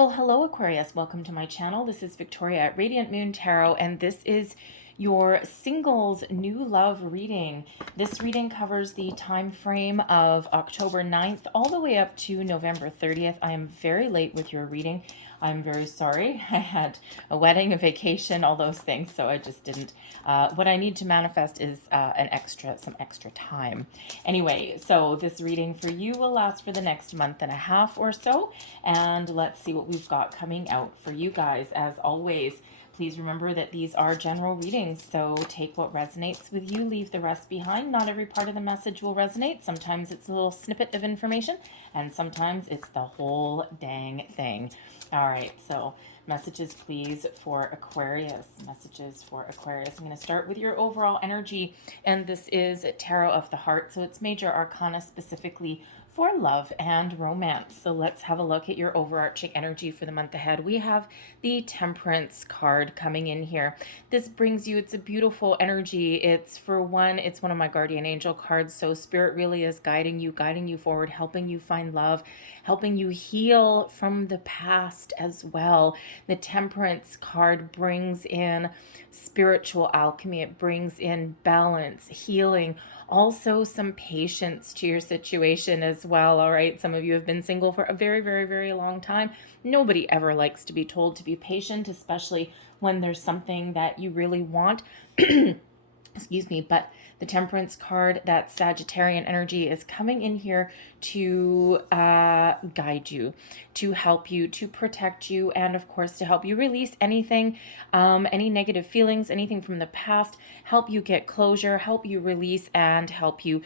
Well, hello Aquarius, welcome to my channel. This is Victoria at Radiant Moon Tarot, and this is your singles new love reading. This reading covers the time frame of October 9th all the way up to November 30th. I am very late with your reading. I'm very sorry. I had a wedding, a vacation, all those things, so I just didn't. What I need to manifest is some extra time. Anyway, so this reading for you will last for the next month and a half or so, and let's see what we've got coming out for you guys. As always, please remember that these are general readings, so take what resonates with you, leave the rest behind. Not every part of the message will resonate. Sometimes it's a little snippet of information, and sometimes it's the whole dang thing. All right, so messages, please, for Aquarius. Messages for Aquarius. I'm going to start with your overall energy, and this is Tarot of the Heart, so it's major arcana specifically for love and romance. So let's have a look at your overarching energy for the month ahead. We have the Temperance card coming in here. This brings you, it's a beautiful energy. It's one of my guardian angel cards. So Spirit really is guiding you forward, helping you find love, helping you heal from the past as well. The Temperance card brings in spiritual alchemy. It brings in balance, healing, also some patience to your situation as well. All right, some of you have been single for a very, very, very long time. Nobody ever likes to be told to be patient, especially when there's something that you really want. Excuse me, but the Temperance card, that Sagittarian energy, is coming in here to guide you, to help you, to protect you, and of course to help you release anything, any negative feelings, anything from the past, help you get closure, help you release, and help you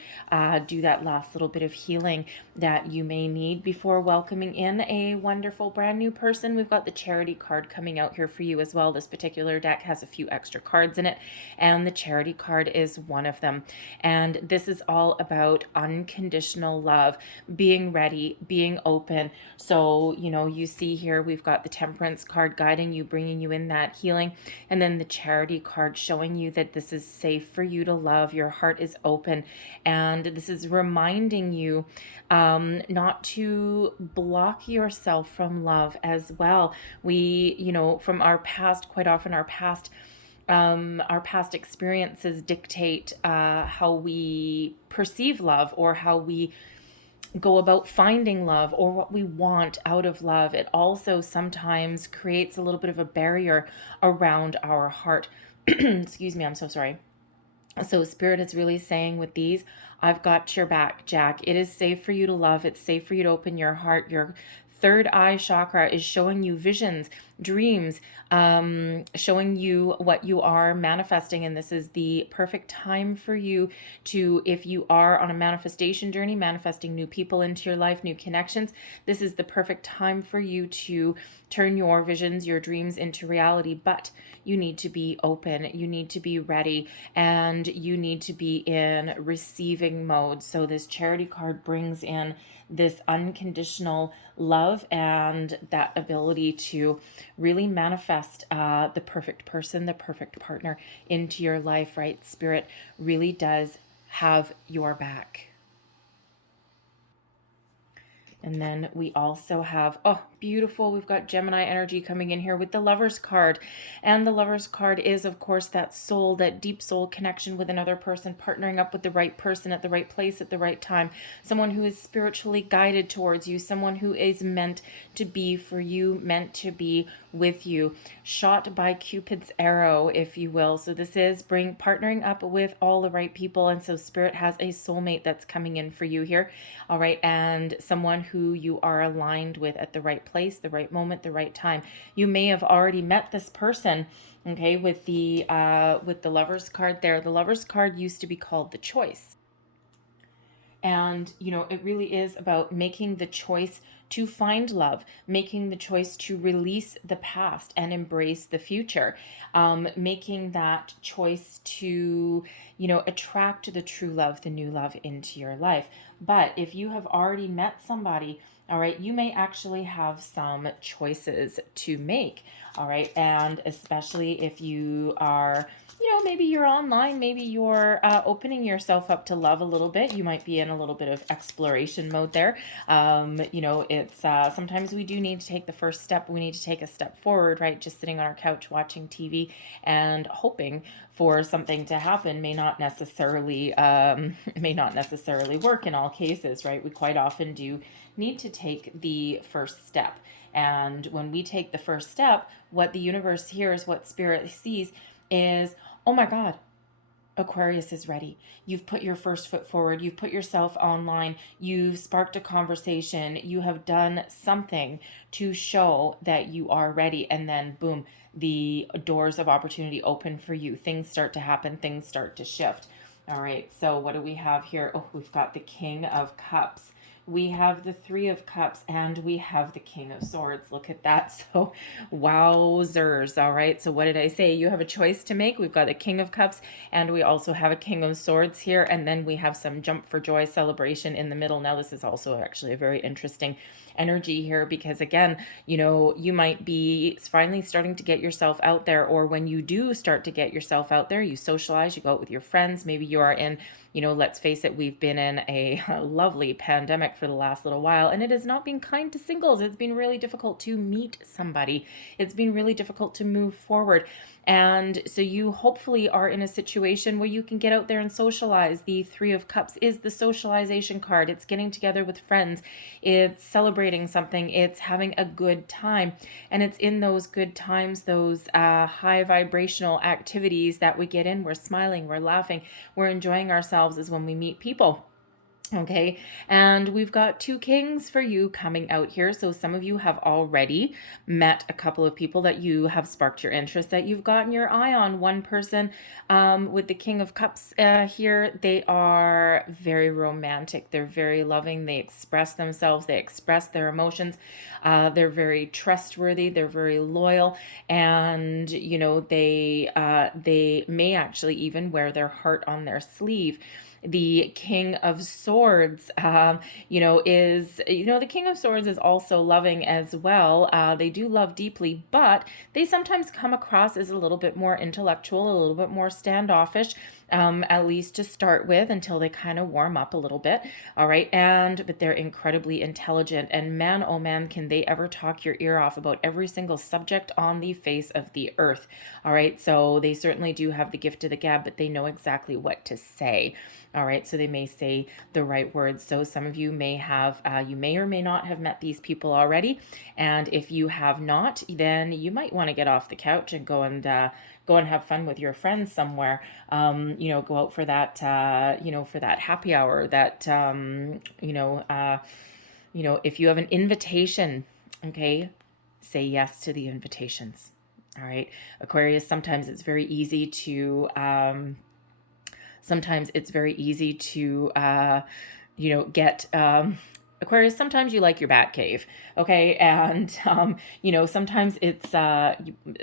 do that last little bit of healing that you may need before welcoming in a wonderful brand new person. We've got the Charity card coming out here for you as well. This particular deck has a few extra cards in it, and the Charity card is one of them. And this is all about unconditional love, being ready, being open. So, you see here, we've got the Temperance card guiding you, bringing you in that healing. And then the Charity card showing you that this is safe for you to love. Your heart is open. And this is reminding you not to block yourself from love as well. We, from our past, quite often our past experiences dictate how we perceive love, or how we go about finding love, or what we want out of love. It also sometimes creates a little bit of a barrier around our heart. Excuse me, I'm so sorry. So Spirit is really saying with these, I've got your back, Jack. It is safe for you to love. It's safe for you to open your heart. Your third eye chakra is showing you visions, dreams, showing you what you are manifesting. And this is the perfect time for you to, if you are on a manifestation journey, manifesting new people into your life, new connections, this is the perfect time for you to turn your visions, your dreams into reality. But you need to be open, you need to be ready, and you need to be in receiving mode. So this Charity card brings in this unconditional love and that ability to really manifest the perfect person, the perfect partner into your life, right? Spirit really does have your back. And then we also have, oh, beautiful, we've got Gemini energy coming in here with the Lovers card. And the Lovers card is, of course, that soul, that deep soul connection with another person, partnering up with the right person at the right place at the right time. Someone who is spiritually guided towards you, someone who is meant to be for you, meant to be with you. Shot by Cupid's arrow, if you will. So this is partnering up with all the right people. And so Spirit has a soulmate that's coming in for you here. All right. And someone who you are aligned with at the right place, the right moment, the right time. You may have already met this person, okay, with the Lovers card there. The Lovers card used to be called the Choice. And, it really is about making the choice to find love, making the choice to release the past and embrace the future, making that choice to, attract the true love, the new love into your life. But if you have already met somebody All right, you may actually have some choices to make. All right, and especially if you are, maybe you're online, maybe you're opening yourself up to love a little bit. You might be in a little bit of exploration mode there. It's sometimes we do need to take the first step. We need to take a step forward, right? Just sitting on our couch watching TV and hoping for something to happen may not necessarily work in all cases, right? We quite often do need to take the first step. And when we take the first step, what the universe hears, what spirit sees is, oh my God, Aquarius is ready. You've put your first foot forward. You've put yourself online. You've sparked a conversation. You have done something to show that you are ready. And then boom, the doors of opportunity open for you. Things start to happen. Things start to shift. All right. So what do we have here? Oh, we've got the King of Cups. We have the Three of Cups, and we have the King of Swords. Look at that. So wowzers. All right. So what did I say? You have a choice to make. We've got the King of Cups, and we also have a King of Swords here. And then we have some jump for joy celebration in the middle. Now, this is also actually a very interesting energy here because, again, you might be finally starting to get yourself out there, or when you do start to get yourself out there, you socialize, you go out with your friends. Maybe you are in, let's face it, we've been in a lovely pandemic for the last little while, and it has not been kind to singles. It's been really difficult to meet somebody. It's been really difficult to move forward. And so you hopefully are in a situation where you can get out there and socialize. The Three of Cups is the socialization card. It's getting together with friends. It's celebrating something. It's having a good time. And it's in those good times, those high vibrational activities that we get in. We're smiling, we're laughing, we're enjoying ourselves is when we meet people. Okay, and we've got two kings for you coming out here. So some of you have already met a couple of people that you have sparked your interest, that you've gotten your eye on. One person with the King of Cups here, they are very romantic. They're very loving. They express themselves. They express their emotions. They're very trustworthy. They're very loyal. And, they may actually even wear their heart on their sleeve. The King of Swords, the King of Swords is also loving as well. They do love deeply, but they sometimes come across as a little bit more intellectual, a little bit more standoffish, at least to start with, until they kind of warm up a little bit. All right. But they're incredibly intelligent, and man, oh man, can they ever talk your ear off about every single subject on the face of the earth. All right. So they certainly do have the gift of the gab, but they know exactly what to say. All right, so they may say the right words. So some of you may have, you may or may not have met these people already. And if you have not, then you might want to get off the couch and go and have fun with your friends somewhere. Go out for that, for that happy hour. That, if you have an invitation, okay, say yes to the invitations. All right, Aquarius. Sometimes it's very easy to. Get Aquarius, sometimes you like your bat cave, okay? And, sometimes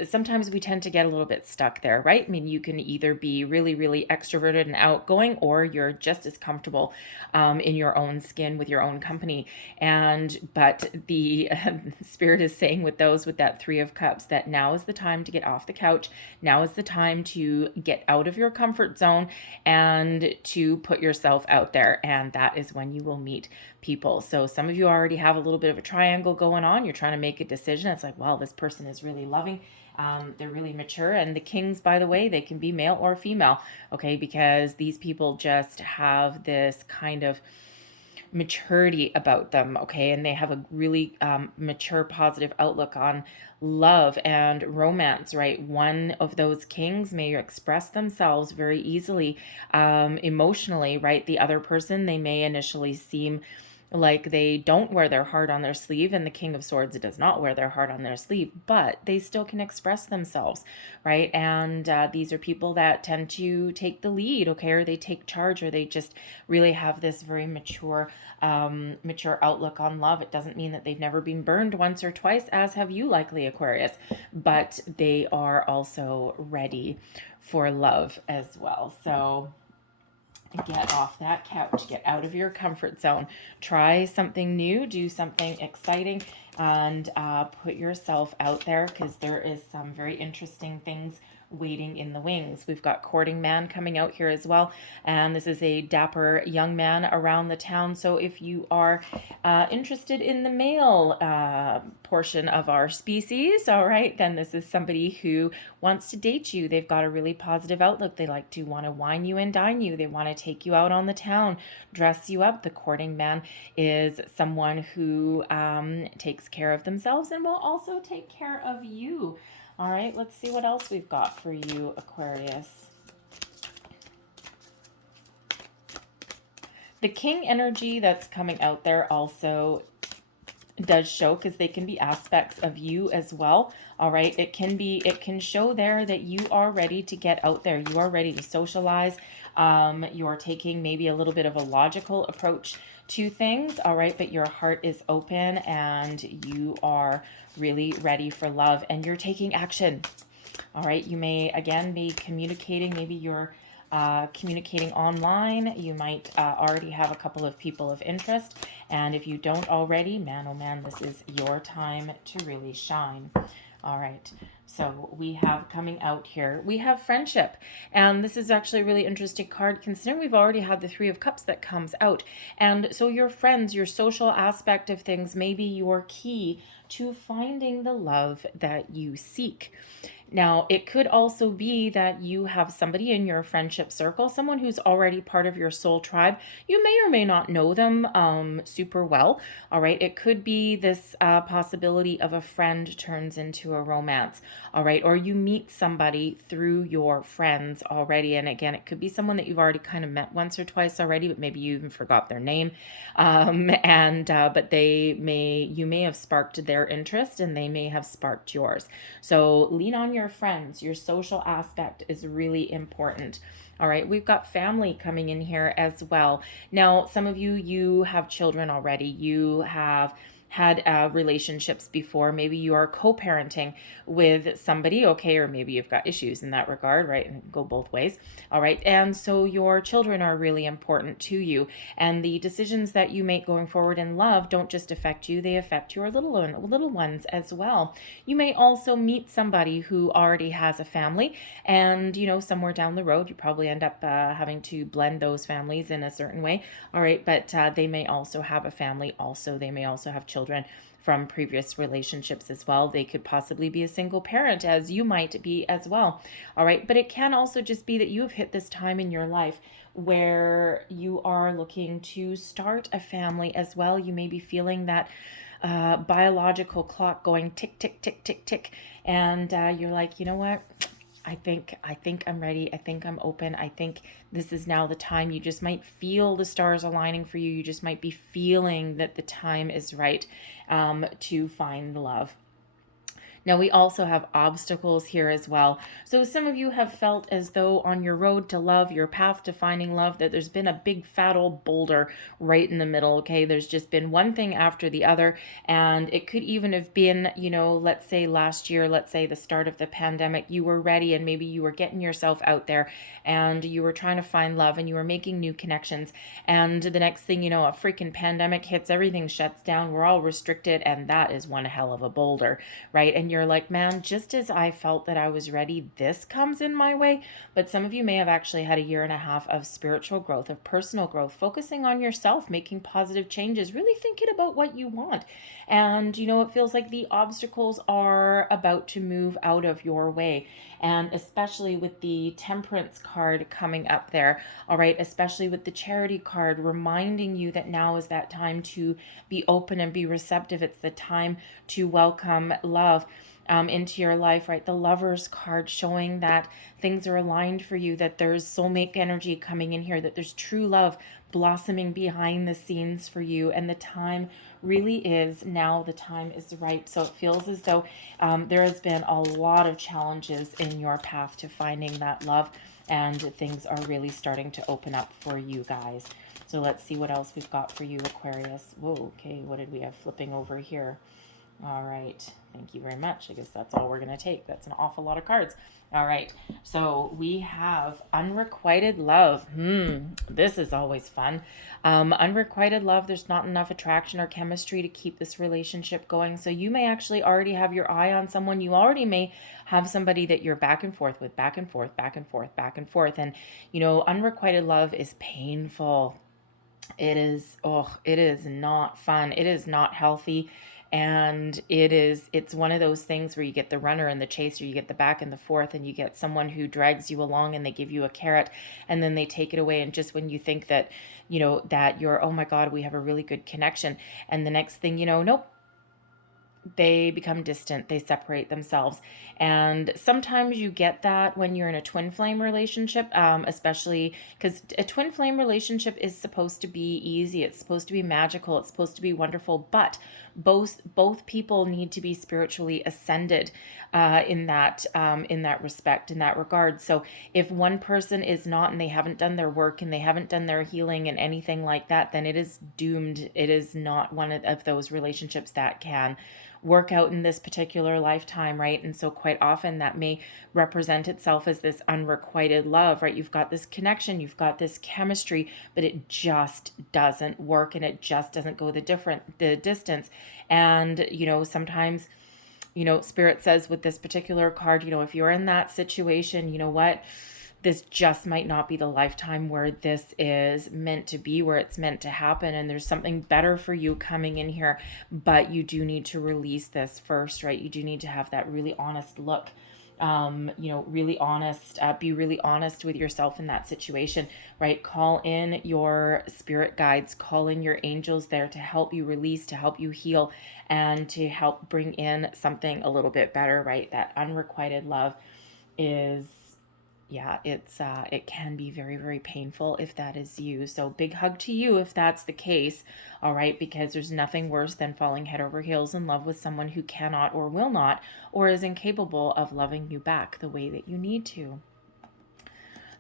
sometimes we tend to get a little bit stuck there, right? I mean, you can either be really, really extroverted and outgoing, or you're just as comfortable in your own skin with your own company. But the Spirit is saying with that Three of Cups, that now is the time to get off the couch. Now is the time to get out of your comfort zone and to put yourself out there. And that is when you will meet people. So some of you already have a little bit of a triangle going on. You're trying to make a decision. It's like, well, this person is really loving. They're really mature. And the kings, by the way, they can be male or female, okay? Because these people just have this kind of maturity about them, okay? And they have a really mature, positive outlook on love and romance, right? One of those kings may express themselves very easily emotionally, right? The other person, they may initially seem like they don't wear their heart on their sleeve, and the King of Swords does not wear their heart on their sleeve, but they still can express themselves, right? And these are people that tend to take the lead, okay, or they take charge, or they just really have this very mature outlook on love. It doesn't mean that they've never been burned once or twice, as have you likely, Aquarius, but they are also ready for love as well. So Get off that couch, get out of your comfort zone, try something new, do something exciting, and put yourself out there, because there is some very interesting things waiting in the wings. We've got courting man coming out here as well, and this is a dapper young man around the town. So if you are interested in the male portion of our species, all right, then this is somebody who wants to date you. They've got a really positive outlook. They like to want to wine you and dine you. They want to take you out on the town, dress you up. The courting man is someone who takes care of themselves and will also take care of you. All right, let's see what else we've got for you, Aquarius. The king energy that's coming out there also does show, because they can be aspects of you as well. All right, it can show there that you are ready to get out there. You are ready to socialize. You're taking maybe a little bit of a logical approach to things. All right, but your heart is open and you are really ready for love, and you're taking action. All right, you may again be communicating. Maybe you're communicating online. You might already have a couple of people of interest, and if you don't already, man, oh man, this is your time to really shine. All right, so we have coming out here, we have friendship, and this is actually a really interesting card, considering we've already had the Three of Cups that comes out. And so your friends, your social aspect of things, may be your key to finding the love that you seek. Now, it could also be that you have somebody in your friendship circle, someone who's already part of your soul tribe. You may or may not know them super well. All right. It could be this possibility of a friend turns into a romance. All right. Or you meet somebody through your friends already. And again, it could be someone that you've already kind of met once or twice already, but maybe you even forgot their name. But you may have sparked their interest and they may have sparked yours. So lean on your friends. Your social aspect is really important. All right, we've got family coming in here as well. Now, some of you have children already. You have had relationships before. Maybe you are co-parenting with somebody, okay, or maybe you've got issues in that regard, right? And go both ways. All right, and so your children are really important to you, and the decisions that you make going forward in love don't just affect you, they affect your little ones as well. You may also meet somebody who already has a family, and somewhere down the road you probably end up having to blend those families in a certain way. All right, but they may also have a family also. They may also have children from previous relationships as well. They could possibly be a single parent, as you might be as well. All right, but it can also just be that you have hit this time in your life where you are looking to start a family as well. You may be feeling that biological clock going tick, tick, tick, tick, tick, and you're like, you know what? I think I'm ready. I think I'm open. I think this is now the time. You just might feel the stars aligning for you. You just might be feeling that the time is right to find love. Now, we also have obstacles here as well. So some of you have felt as though on your road to love, your path to finding love, that there's been a big fat old boulder right in the middle, okay? There's just been one thing after the other, and it could even have been, let's say last year, let's say the start of the pandemic, you were ready and maybe you were getting yourself out there and you were trying to find love and you were making new connections, and the next thing you know, a freaking pandemic hits, everything shuts down, we're all restricted, and that is one hell of a boulder, right? And you're like, man, just as I felt that I was ready, this comes in my way. But some of you may have actually had a year and a half of spiritual growth, of personal growth, focusing on yourself, making positive changes, really thinking about what you want. And, it feels like the obstacles are about to move out of your way. And especially with the Temperance card coming up there, all right, especially with the Charity card reminding you that now is that time to be open and be receptive. It's the time to welcome love into your life, right? The Lovers card showing that things are aligned for you, that there's soulmate energy coming in here, that there's true love blossoming behind the scenes for you, and the time really is now. The time is right. So it feels as though there has been a lot of challenges in your path to finding that love, and things are really starting to open up for you guys. So let's see what else we've got for you, Aquarius. Whoa, okay, what did we have flipping over here? All right. Thank you very much. I guess that's all we're going to take. That's an awful lot of cards. All right. So we have unrequited love. This is always fun. Unrequited love, there's not enough attraction or chemistry to keep this relationship going. So you may actually already have your eye on someone. You already may have somebody that you're back and forth with, back and forth, back and forth, back and forth. And, unrequited love is painful. It is, it is not fun. It is not healthy. And it's one of those things where you get the runner and the chaser, you get the back and the forth, and you get someone who drags you along and they give you a carrot and then they take it away. And just when you think that, that you're, oh my God, we have a really good connection. And the next thing you know, nope, they become distant, they separate themselves. And sometimes you get that when you're in a twin flame relationship, especially because a twin flame relationship is supposed to be easy, it's supposed to be magical, it's supposed to be wonderful, but both people need to be spiritually ascended in that respect, in that regard. So if one person is not, and they haven't done their work and they haven't done their healing and anything like that, then it is doomed. It is not one of those relationships that can work out in this particular lifetime, right? And so quite often that may represent itself as this unrequited love, right? You've got this connection, you've got this chemistry, but it just doesn't work and it just doesn't go the distance. And, sometimes, Spirit says with this particular card, if you're in that situation, you know what? This just might not be the lifetime where this is meant to be, where it's meant to happen. And there's something better for you coming in here, but you do need to release this first, right? You do need to have that really honest look, really honest, be really honest with yourself in that situation, right? Call in your spirit guides, call in your angels there to help you release, to help you heal, and to help bring in something a little bit better, right? That unrequited love is, it can be very, very painful if that is you. So big hug to you if that's the case, all right? Because there's nothing worse than falling head over heels in love with someone who cannot or will not or is incapable of loving you back the way that you need to.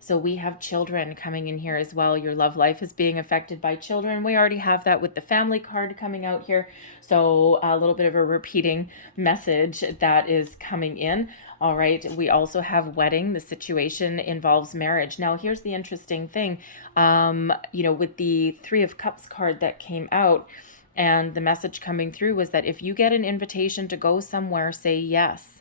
So we have children coming in here as well. Your love life is being affected by children. We already have that with the family card coming out here. So a little bit of a repeating message that is coming in. All right. We also have wedding. The situation involves marriage. Now, here's the interesting thing. With the Three of Cups card that came out, and the message coming through was that if you get an invitation to go somewhere, say yes.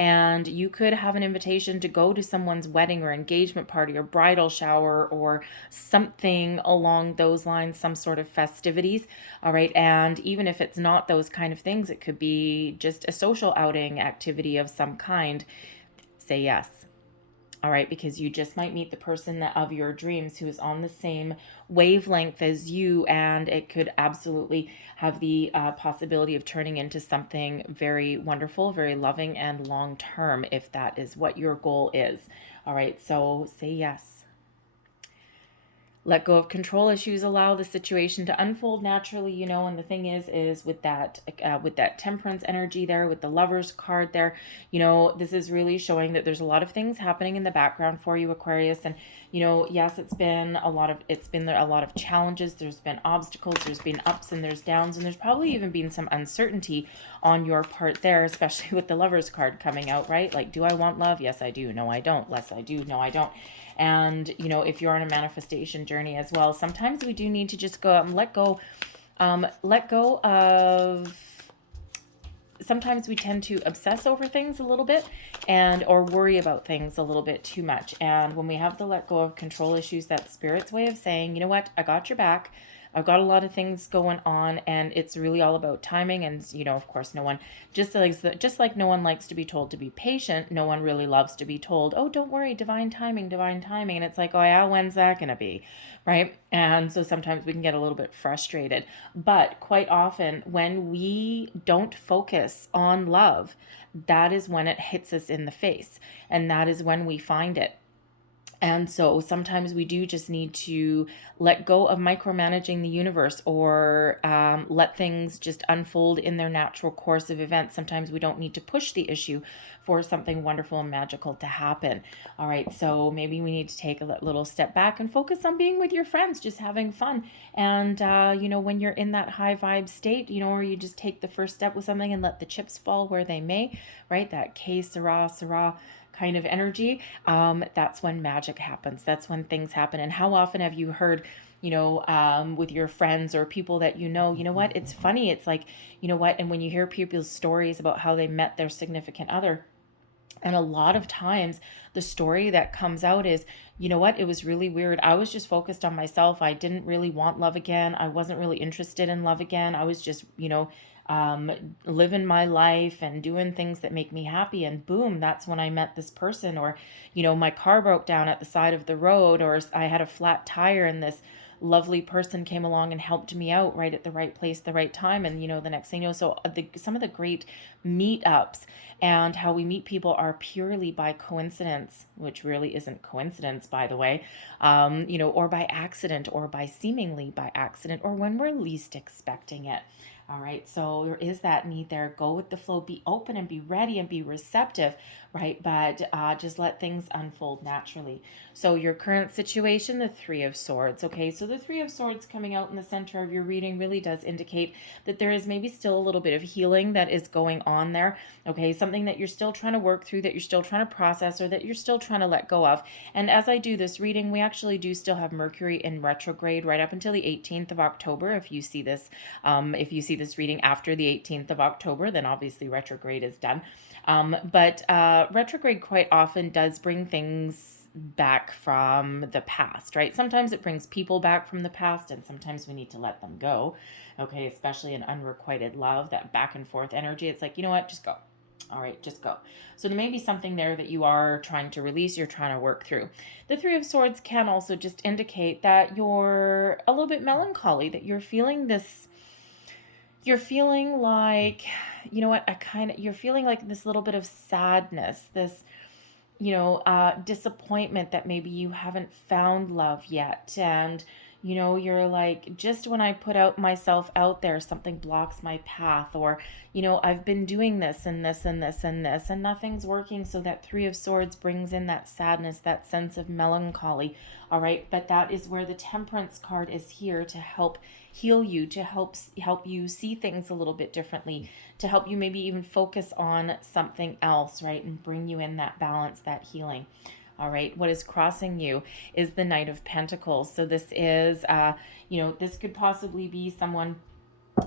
And you could have an invitation to go to someone's wedding or engagement party or bridal shower or something along those lines, some sort of festivities. All right. And even if it's not those kind of things, it could be just a social outing activity of some kind. Say yes. All right, because you just might meet the person of your dreams who is on the same wavelength as you, and it could absolutely have the possibility of turning into something very wonderful, very loving, and long-term if that is what your goal is. All right, so say yes. Let go of control issues, allow the situation to unfold naturally, and the thing is with that temperance energy there, with the Lovers card there, this is really showing that there's a lot of things happening in the background for you, Aquarius. And, yes, it's been a lot of challenges. There's been obstacles, there's been ups and there's downs, and there's probably even been some uncertainty on your part there, especially with the Lovers card coming out, right? Like, do I want love? Yes, I do. No, I don't. Yes, I do. No, I don't. And, if you're on a manifestation journey as well, sometimes we do need to just go out and let go of, sometimes we tend to obsess over things a little bit or worry about things a little bit too much. And when we have to let go of control issues, that's Spirit's way of saying, you know what, I got your back. I've got a lot of things going on, and it's really all about timing. And, of course, no one, just like no one likes to be told to be patient, no one really loves to be told, oh, don't worry, divine timing. And it's like, oh yeah, when's that going to be? Right? And so sometimes we can get a little bit frustrated. But quite often when we don't focus on love, that is when it hits us in the face. And that is when we find it. And so sometimes we do just need to let go of micromanaging the universe, or let things just unfold in their natural course of events. Sometimes we don't need to push the issue for something wonderful and magical to happen. All right, so maybe we need to take a little step back and focus on being with your friends, just having fun. And, when you're in that high vibe state, or you just take the first step with something and let the chips fall where they may, right? That que sera, sera kind of energy, that's when magic happens. That's when things happen. And how often have you heard, with your friends or people that you know what, it's funny. It's like, and when you hear people's stories about how they met their significant other, and a lot of times the story that comes out is, it was really weird. I was just focused on myself. I didn't really want love again. I wasn't really interested in love again. I was just, living my life and doing things that make me happy. And boom, that's when I met this person. Or, my car broke down at the side of the road, or I had a flat tire and this lovely person came along and helped me out right at the right place, the right time. And, the next thing so some of the great meetups and how we meet people are purely by coincidence, which really isn't coincidence, by the way, or by accident, or by seemingly by accident, or when we're least expecting it. All right, so there is that need there. Go with the flow, be open and be ready and be receptive, right? But just let things unfold naturally. So your current situation, the Three of Swords, okay? So the Three of Swords coming out in the center of your reading really does indicate that there is maybe still a little bit of healing that is going on there, okay? Something that you're still trying to work through, that you're still trying to process, or that you're still trying to let go of. And as I do this reading, we actually do still have Mercury in retrograde right up until the 18th of October. If you see this reading after the 18th of October, then obviously retrograde is done. But retrograde quite often does bring things back from the past, right? Sometimes it brings people back from the past, and sometimes we need to let them go, okay? Especially in unrequited love, that back and forth energy. It's like, you know what, just go. All right, just go. So there may be something there that you are trying to release, you're trying to work through. The Three of Swords can also just indicate that you're a little bit melancholy, that you're feeling this, you're feeling like, you're feeling like this little bit of sadness, this, disappointment that maybe you haven't found love yet. And, you're like, just when I put out myself out there, something blocks my path, or, I've been doing this and this and this and this, and nothing's working. So that Three of Swords brings in that sadness, that sense of melancholy. All right. But that is where the Temperance card is here to help heal you, to help you see things a little bit differently, to help you maybe even focus on something else, right? And bring you in that balance, that healing. All right, what is crossing you is the Knight of Pentacles. So this is, this could possibly be someone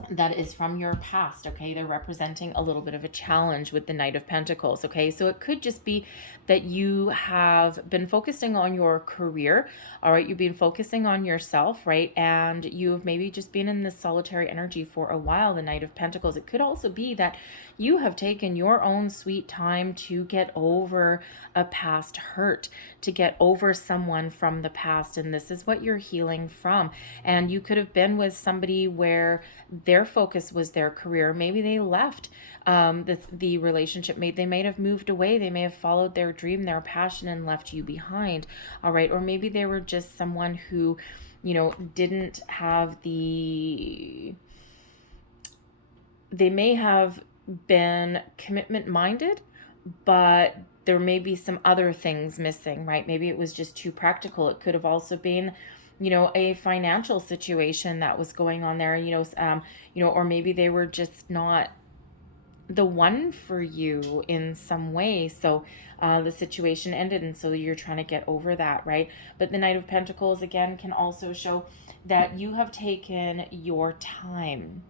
that is from your past, okay? They're representing a little bit of a challenge with the Knight of Pentacles, okay? So it could just be that you have been focusing on your career, all right? You've been focusing on yourself, right? And you've maybe just been in this solitary energy for a while, the Knight of Pentacles. It could also be that you have taken your own sweet time to get over a past hurt, to get over someone from the past, and this is what you're healing from. And you could have been with somebody where their focus was their career. Maybe they left the relationship. They may have moved away. They may have followed their dream, their passion, and left you behind. All right. Or maybe they were just someone who, didn't have they may have been commitment minded, but there may be some other things missing, right? Maybe it was just too practical. It could have also been, a financial situation that was going on there, or maybe they were just not the one for you in some way. So the situation ended, and so you're trying to get over that, right? But the Knight of Pentacles, again, can also show that you have taken your time.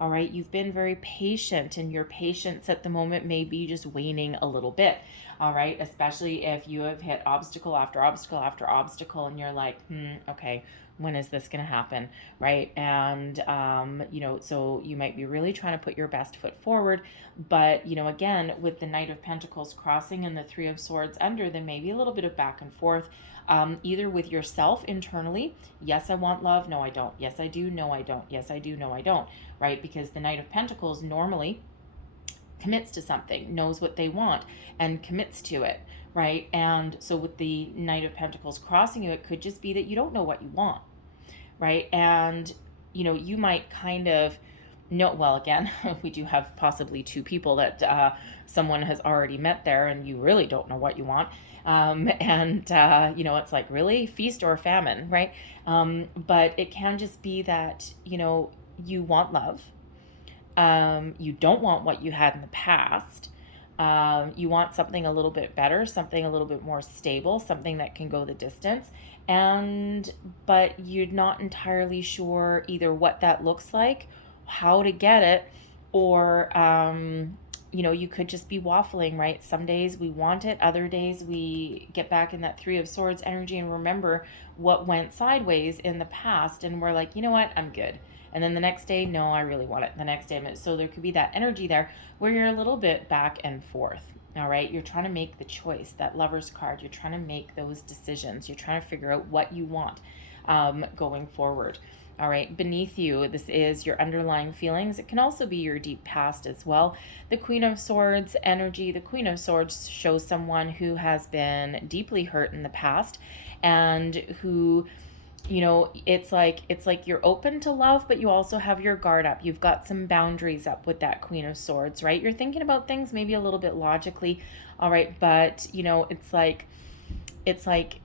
All right, you've been very patient, and your patience at the moment may be just waning a little bit. All right, especially if you have hit obstacle after obstacle after obstacle, and you're like, okay, when is this going to happen, right? And, so you might be really trying to put your best foot forward, but, again, with the Knight of Pentacles crossing and the Three of Swords under, there may be a little bit of back and forth, either with yourself internally. Yes, I want love. No, I don't. Yes, I do. No, I don't. Yes, I do. No, I don't. Right? Because the Knight of Pentacles normally commits to something, knows what they want, and commits to it, right? And so with the Knight of Pentacles crossing you, it could just be that you don't know what you want, right? And, you might kind of know, well, again, we do have possibly two people that someone has already met there, and you really don't know what you want. It's like, really, feast or famine, right? But it can just be that, you want love. You don't want what you had in the past. You want something a little bit better, something a little bit more stable, something that can go the distance. But you're not entirely sure either what that looks like, how to get it, or, you could just be waffling, right? Some days we want it, other days we get back in that Three of Swords energy and remember what went sideways in the past, and we're like, you know what, I'm good. And then the next day, no, I really want it. The next day, so there could be that energy there where you're a little bit back and forth. All right, you're trying to make the choice, that Lover's card. You're trying to make those decisions. You're trying to figure out what you want going forward. All right, beneath you, this is your underlying feelings. It can also be your deep past as well. The Queen of Swords energy, the Queen of Swords shows someone who has been deeply hurt in the past and who, it's like you're open to love, but you also have your guard up. You've got some boundaries up with that Queen of Swords, right? You're thinking about things maybe a little bit logically, all right, but it's like,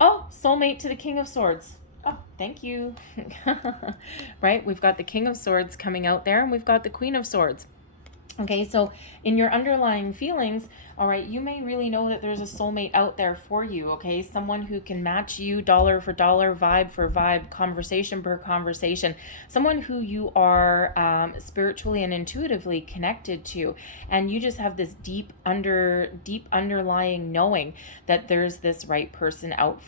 oh, soulmate to the King of Swords. Oh, thank you. Right? We've got the King of Swords coming out there, and we've got the Queen of Swords. Okay, so in your underlying feelings, all right, you may really know that there's a soulmate out there for you, okay? Someone who can match you dollar for dollar, vibe for vibe, conversation per conversation. Someone who you are spiritually and intuitively connected to. And you just have this deep underlying knowing that there's this right person out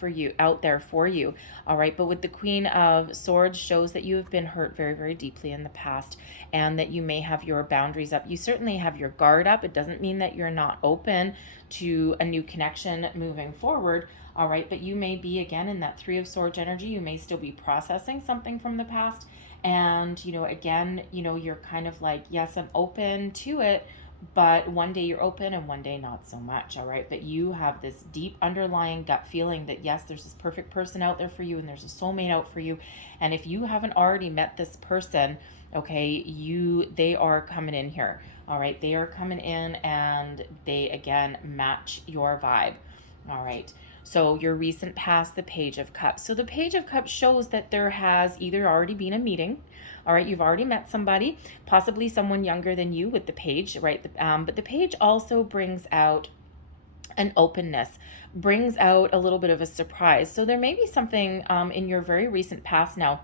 there for you, all right? But with the Queen of Swords shows that you have been hurt very, very deeply in the past, and that you may have your boundaries up. You certainly have your guard up. It doesn't mean that you're not open to a new connection moving forward, all right? But you may be, again, in that Three of Swords energy. You may still be processing something from the past. And, again, you're kind of like, yes, I'm open to it, but one day you're open and one day not so much, all right? But you have this deep underlying gut feeling that, yes, there's this perfect person out there for you, and there's a soulmate out for you. And if you haven't already met this person, okay, they are coming in here, all right? They are coming in, and they, again, match your vibe, all right? So your recent past, the Page of Cups. So the Page of Cups shows that there has either already been a meeting, all right, you've already met somebody, possibly someone younger than you with the Page, right? But the Page also brings out an openness, brings out a little bit of a surprise. So there may be something in your very recent past now.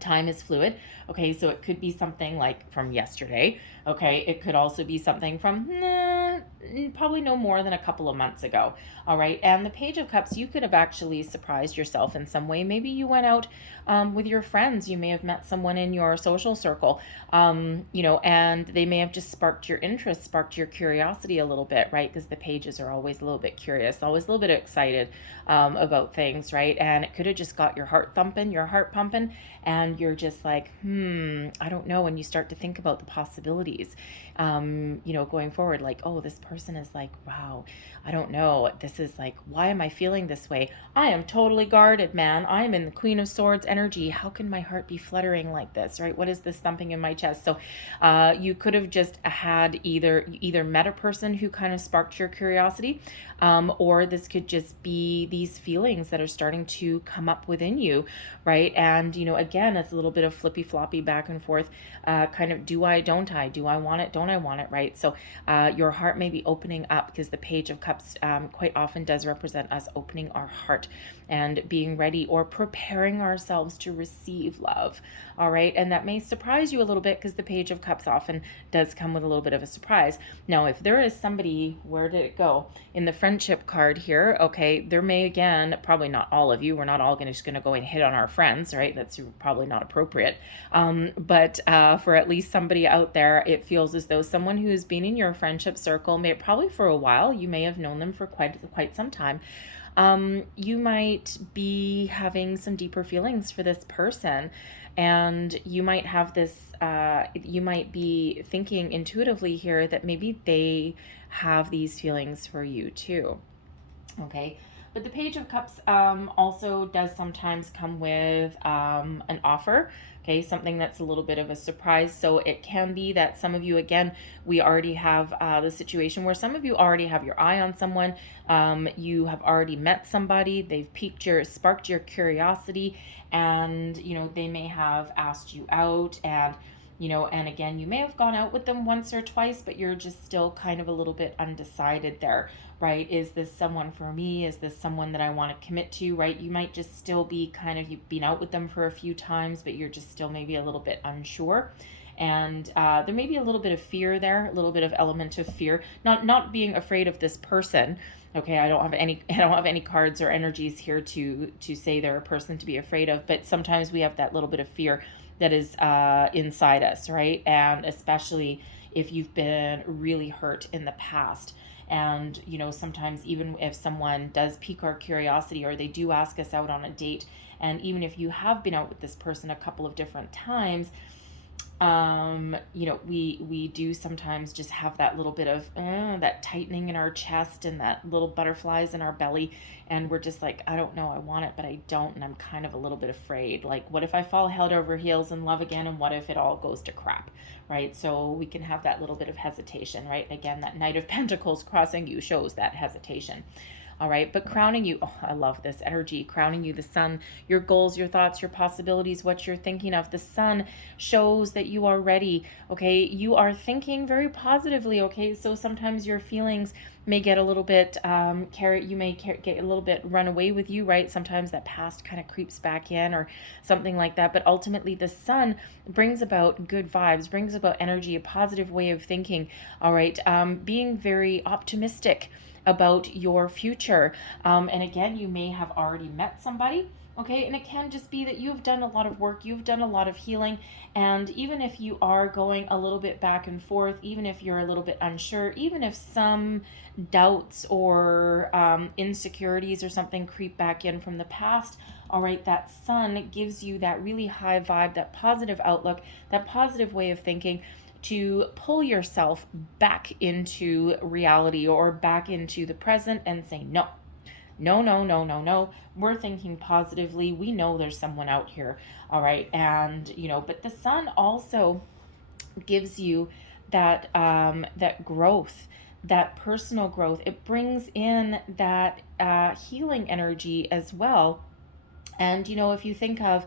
Time is fluid. Okay, so it could be something like from yesterday. Okay, it could also be something from probably no more than a couple of months ago. All right, and the Page of Cups, you could have actually surprised yourself in some way. Maybe you went out with your friends. You may have met someone in your social circle, and they may have just sparked your interest, sparked your curiosity a little bit, right? Because the Pages are always a little bit curious, always a little bit excited about things, right? And it could have just got your heart thumping, your heart pumping, and you're just like, I don't know. And you start to think about the possibilities, going forward, like, oh, this person is like, wow, I don't know. This is like, why am I feeling this way? I am totally guarded, man. I'm in the Queen of Swords energy. How can my heart be fluttering like this, right? What is this thumping in my chest? So you could have just had either met a person who kind of sparked your curiosity, or this could just be these feelings that are starting to come up within you, right? And, again, it's a little bit of flippy floppy back and forth, kind of do I, don't I, do I want it, don't I want it, right? So your heart may be opening up, because the Page of Cups quite often does represent us opening our heart and being ready or preparing ourselves to receive love, all right? And that may surprise you a little bit, because the Page of Cups often does come with a little bit of a surprise. Now, if there is somebody, where did it go? In the friendship card here, okay, there may, again, probably not all of you, we're not all just going to go and hit on our friends, right? That's probably not appropriate. But for at least somebody out there, it feels as though someone who's been in your friendship circle, probably for a while, you may have known them for quite some time, you might be having some deeper feelings for this person. And you might have this, you might be thinking intuitively here that maybe they have these feelings for you too. Okay. But the Page of Cups also does sometimes come with an offer, okay, something that's a little bit of a surprise. So it can be that some of you, again, we already have the situation where some of you already have your eye on someone. You have already met somebody. They've sparked your curiosity, and, you know, they may have asked you out, and, you know, and again, you may have gone out with them once or twice, but you're just still kind of a little bit undecided there, right? Is this someone for me? Is this someone that I want to commit to, right? You might just still be kind of, you've been out with them for a few times, but you're just still maybe a little bit unsure. And there may be a little bit of fear there, a little bit of element of fear, not being afraid of this person. Okay, I don't have any cards or energies here to say they're a person to be afraid of, but sometimes we have that little bit of fear that is inside us, right? And especially if you've been really hurt in the past. And, you know, sometimes even if someone does pique our curiosity, or they do ask us out on a date, and even if you have been out with this person a couple of different times, you know, we do sometimes just have that little bit of that tightening in our chest and that little butterflies in our belly, and we're just like, I don't know, I want it, but I don't, and I'm kind of a little bit afraid. Like, what if I fall head over heels in love again, and what if it all goes to crap, right? So we can have that little bit of hesitation, right? Again, that Knight of Pentacles crossing you shows that hesitation. All right, but crowning you, oh, I love this energy, crowning you, the sun, your goals, your thoughts, your possibilities, what you're thinking of. The sun shows that you are ready, okay? You are thinking very positively, okay? So sometimes your feelings may get a little bit you may get a little bit run away with you, right? Sometimes that past kind of creeps back in or something like that. But ultimately, the sun brings about good vibes, brings about energy, a positive way of thinking, all right? Being very optimistic about your future. And again, you may have already met somebody, okay? And it can just be that you've done a lot of work, you've done a lot of healing. And even if you are going a little bit back and forth, even if you're a little bit unsure, even if some doubts or insecurities or something creep back in from the past, all right, that sun gives you that really high vibe, that positive outlook, that positive way of thinking, to pull yourself back into reality or back into the present and say, no, no, no, no, no, no. We're thinking positively. We know there's someone out here. All right. And, you know, but the sun also gives you that, that growth, that personal growth. It brings in that healing energy as well. And, you know, if you think of,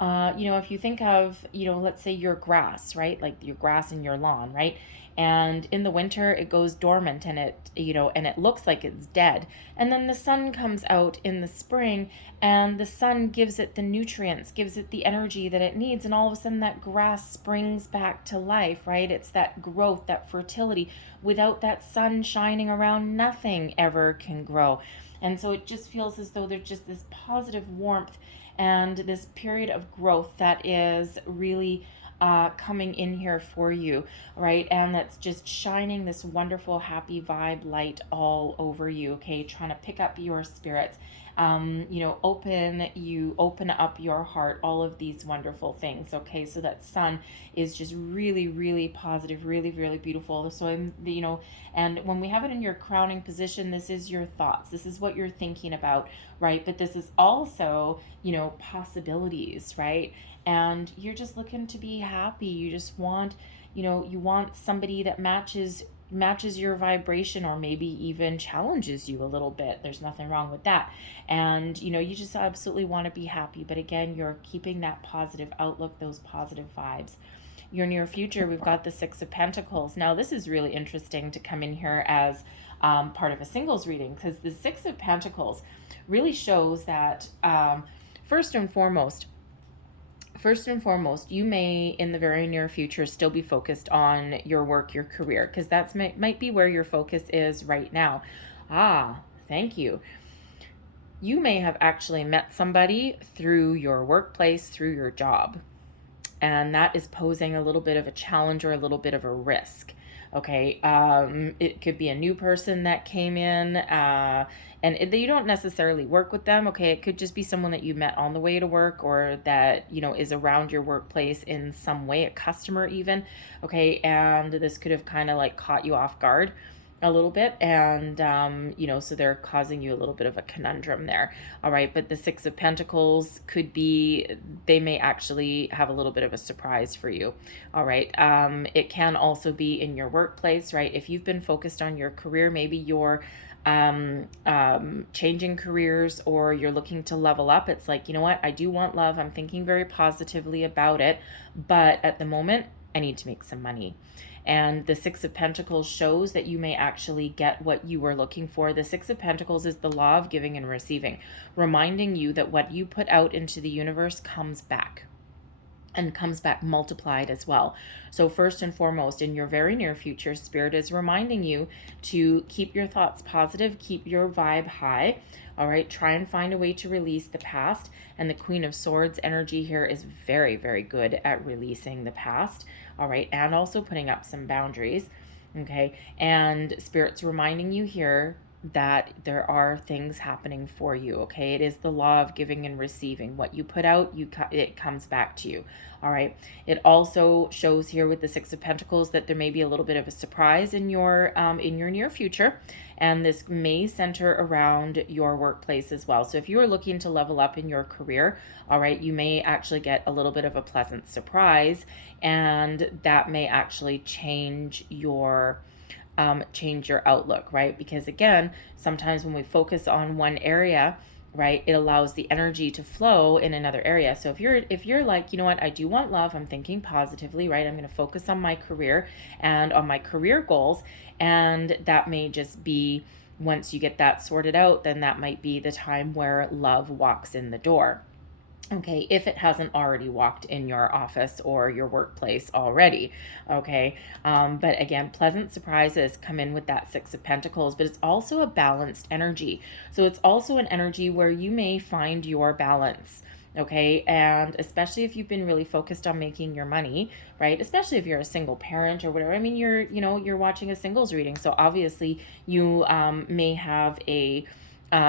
let's say your grass, right? Like your grass in your lawn, right? And in the winter it goes dormant and it looks like it's dead. And then the sun comes out in the spring, and the sun gives it the nutrients, gives it the energy that it needs. And all of a sudden that grass springs back to life, right? It's that growth, that fertility. Without that sun shining around, nothing ever can grow. And so it just feels as though there's just this positive warmth and this period of growth that is really coming in here for you, right? And that's just shining this wonderful, happy vibe light all over you, okay? Trying to pick up your spirits, open up your heart, all of these wonderful things, okay? So that sun is just really, really positive, really, really beautiful. So and when we have it in your crowning position, this is your thoughts, this is what you're thinking about, right? But this is also, possibilities, right? And you're just looking to be happy. You just want, you want somebody that matches your vibration, or maybe even challenges you a little bit. There's nothing wrong with that. And, you just absolutely want to be happy. But again, you're keeping that positive outlook, those positive vibes. Your near future, we've got the Six of Pentacles. Now, this is really interesting to come in here as part of a singles reading, because the Six of Pentacles really shows that first and foremost, you may, in the very near future, still be focused on your work, your career, because that's might be where your focus is right now. Thank you. You may have actually met somebody through your workplace, through your job, and that is posing a little bit of a challenge or a little bit of a risk. Okay. It could be a new person that came in, you don't necessarily work with them. Okay. It could just be someone that you met on the way to work, or that, you know, is around your workplace in some way, a customer even. Okay. And this could have kind of like caught you off guard a little bit, and you know, so they're causing you a little bit of a conundrum there. All right, but the Six of Pentacles could be, they may actually have a little bit of a surprise for you. All right, it can also be in your workplace, right? If you've been focused on your career, maybe you're changing careers, or you're looking to level up. It's like, you know what, I do want love, I'm thinking very positively about it, but at the moment I need to make some money. And the Six of Pentacles shows that you may actually get what you were looking for. The Six of Pentacles is the law of giving and receiving, reminding you that what you put out into the universe comes back, and comes back multiplied as well. So first and foremost, in your very near future, Spirit is reminding you to keep your thoughts positive, keep your vibe high. All right, try and find a way to release the past. And the Queen of Swords energy here is very, very good at releasing the past. All right, and also putting up some boundaries. Okay, and Spirit's reminding you here that there are things happening for you. Okay, it is the law of giving and receiving. What you put out, it comes back to you. All right, it also shows here with the Six of Pentacles that there may be a little bit of a surprise in your near future, and this may center around your workplace as well. So if you are looking to level up in your career, all right, you may actually get a little bit of a pleasant surprise, and that may actually change your outlook, right? Because again, sometimes when we focus on one area, right, it allows the energy to flow in another area. So if you're like, you know what, I do want love, I'm thinking positively, right? I'm going to focus on my career and on my career goals, and that may just be, once you get that sorted out, then that might be the time where love walks in the door. Okay, if it hasn't already walked in your office or your workplace already. Okay, but again, pleasant surprises come in with that Six of Pentacles, but it's also a balanced energy. So it's also an energy where you may find your balance. Okay, and especially if you've been really focused on making your money, right? Especially if you're a single parent or whatever. I mean, you're watching a singles reading, so obviously you may have a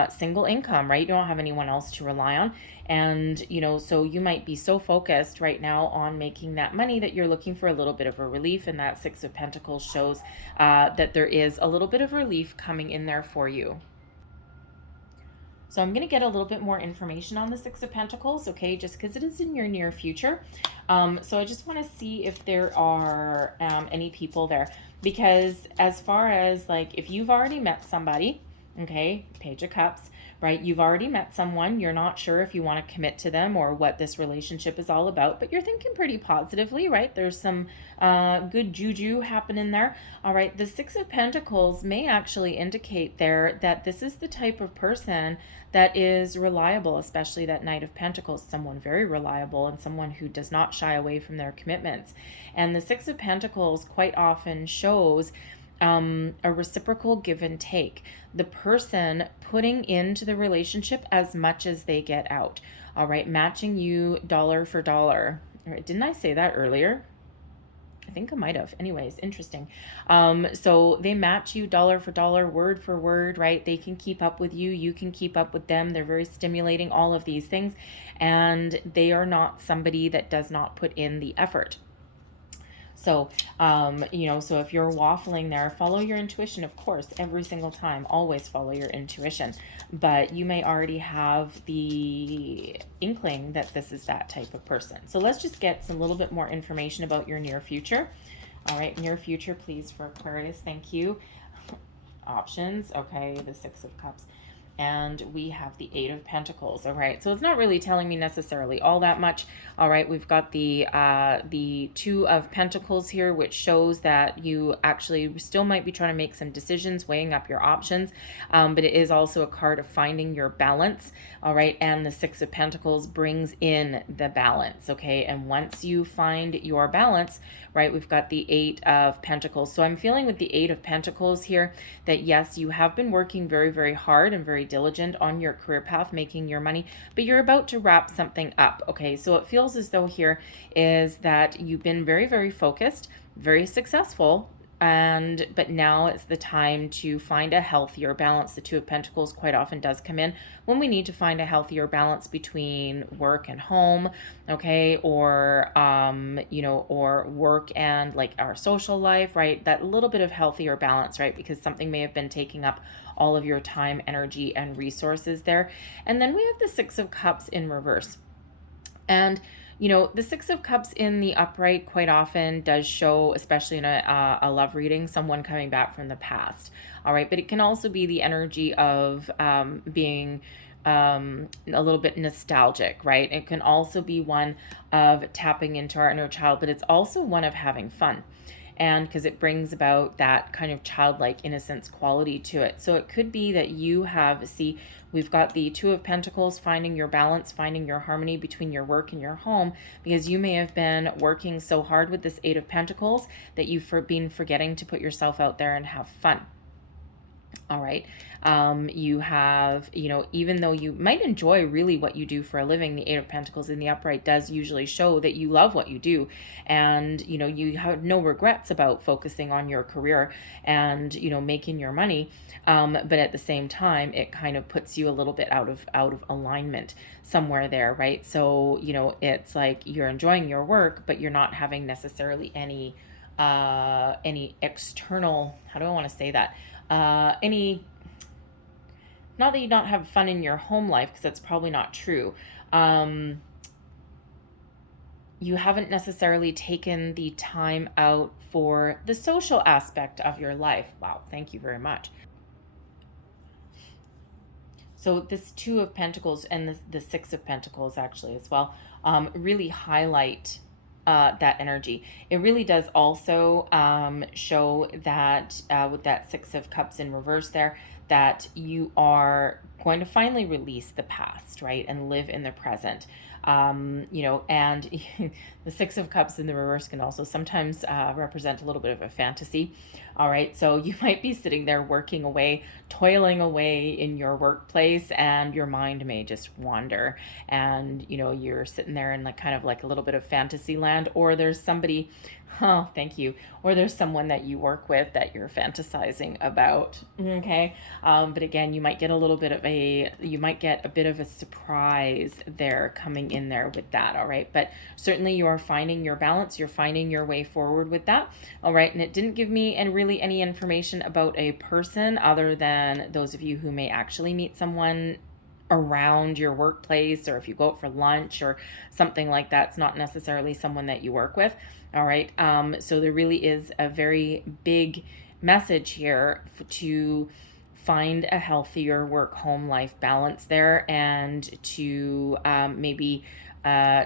single income, right? You don't have anyone else to rely on. And, you know, so you might be so focused right now on making that money that you're looking for a little bit of a relief. And that Six of Pentacles shows that there is a little bit of relief coming in there for you. So I'm going to get a little bit more information on the Six of Pentacles, okay, just because it is in your near future. So I just want to see if there are any people there. Because as far as, like, if you've already met somebody, okay, Page of Cups, right? You've already met someone. You're not sure if you want to commit to them or what this relationship is all about, but you're thinking pretty positively, right? There's some good juju happening there. All right, the Six of Pentacles may actually indicate there that this is the type of person that is reliable, especially that Knight of Pentacles, someone very reliable and someone who does not shy away from their commitments. And the Six of Pentacles quite often shows a reciprocal give and take. The person putting into the relationship as much as they get out. All right, matching you dollar for dollar. All right, didn't I say that earlier? I think I might have. Anyways, interesting. So they match you dollar for dollar, word for word, right? They can keep up with you. You can keep up with them. They're very stimulating, all of these things. And they are not somebody that does not put in the effort. So, you know, so if you're waffling there, follow your intuition, of course, every single time. Always follow your intuition. But you may already have the inkling that this is that type of person. So let's just get some little bit more information about your near future. All right, near future, please, for Aquarius. Thank you. Options. Okay, the Six of Cups. And we have the Eight of Pentacles. All right, so it's not really telling me necessarily all that much. All right, we've got the Two of Pentacles here, which shows that you actually still might be trying to make some decisions, weighing up your options, but it is also a card of finding your balance. All right, and the Six of Pentacles brings in the balance, okay? And once you find your balance, right, we've got the Eight of Pentacles. So I'm feeling with the Eight of Pentacles here that yes, you have been working very, very hard and very diligent on your career path, making your money, but you're about to wrap something up, okay? So it feels as though here is that you've been very, very focused, very successful, but now it's the time to find a healthier balance. The Two of Pentacles quite often does come in when we need to find a healthier balance between work and home, okay, or or work and like our social life, right? That little bit of healthier balance, right? Because something may have been taking up all of your time, energy, and resources there. And then we have the Six of Cups in reverse. And the Six of Cups in the upright quite often does show, especially in a love reading, someone coming back from the past. All right. But it can also be the energy of being a little bit nostalgic, right? It can also be one of tapping into our inner child, but it's also one of having fun. And because it brings about that kind of childlike innocence quality to it. So it could be that you have, we've got the Two of Pentacles, finding your balance, finding your harmony between your work and your home, because you may have been working so hard with this Eight of Pentacles that you've been forgetting to put yourself out there and have fun. All right. You have, even though you might enjoy really what you do for a living, the Eight of Pentacles in the upright does usually show that you love what you do. And, you have no regrets about focusing on your career and, making your money. But at the same time, it kind of puts you a little bit out of alignment somewhere there, right? So, it's like you're enjoying your work, but you're not having necessarily any external, how do I want to say that? Not that you don't have fun in your home life, because that's probably not true. You haven't necessarily taken the time out for the social aspect of your life. Wow, thank you very much. So this Two of Pentacles and the Six of Pentacles actually as well really highlight that energy. It really does also show that with that Six of Cups in reverse there, that you are going to finally release the past, right, and live in the present. And the Six of Cups in the reverse can also sometimes represent a little bit of a fantasy. All right, so you might be sitting there working away, toiling away in your workplace, and your mind may just wander, and you're sitting there in like kind of like a little bit of fantasy land, or there's somebody, oh, thank you, or there's someone that you work with that you're fantasizing about. Okay, but again, you might get a bit of a surprise there coming in there with that. All right, but certainly you are finding your balance, you're finding your way forward with that. All right, and it didn't give me really any information about a person other than those of you who may actually meet someone around your workplace, or if you go out for lunch or something like that. It's not necessarily someone that you work with. All right, so there really is a very big message here to find a healthier work-home life balance there, and to maybe